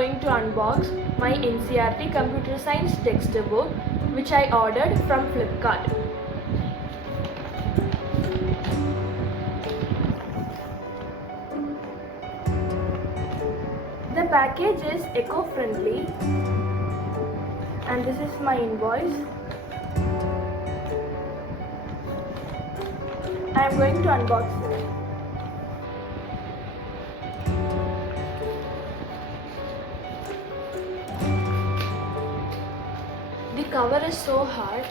going to unbox my NCERT Computer Science textbook which I ordered from Flipkart. The package is eco-friendly and this is my invoice. I am going to unbox it. The cover is so hard.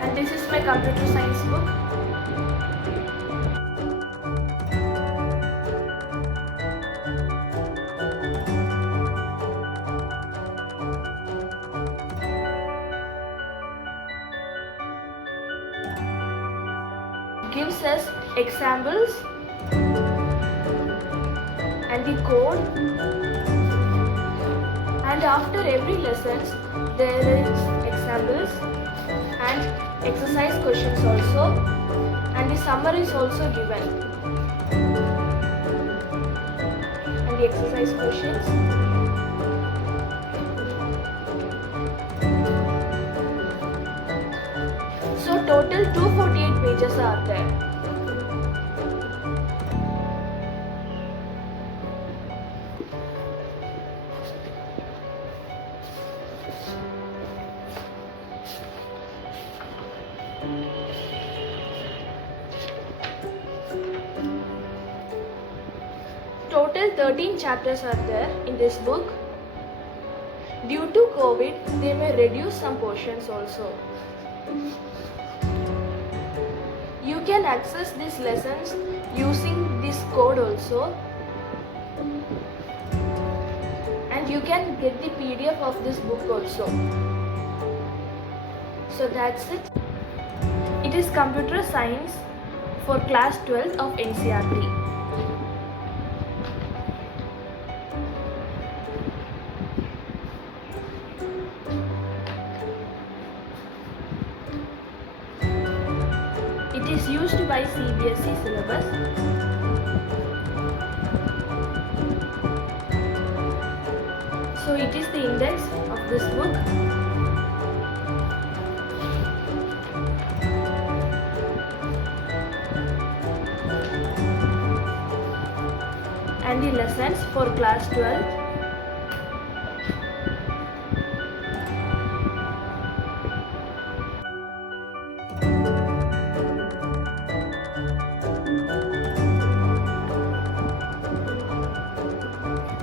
And this is my computer science book. Gives us examples and the code, and after every lesson there is examples and exercise questions also, and the summary is also given and the exercise questions. So total 248 pages are there. Total 13 chapters are there in this book. Due to COVID, they may reduce some portions also. You can access these lessons using this code also, and you can get the PDF of this book also. So that's it. It is computer science for class 12 of NCERT. It is used by CBSE syllabus. So it is the index of this book. And the lessons for class 12.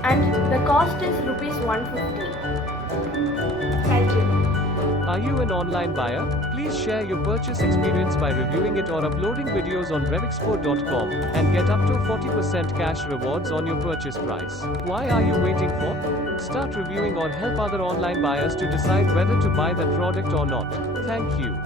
And the cost is Rs 150. Thank you. Are you an online buyer? Please share your purchase experience by reviewing it or uploading videos on RevExpo.com and get up to 40% cash rewards on your purchase price. Why are you waiting for? Start reviewing or help other online buyers to decide whether to buy that product or not. Thank you.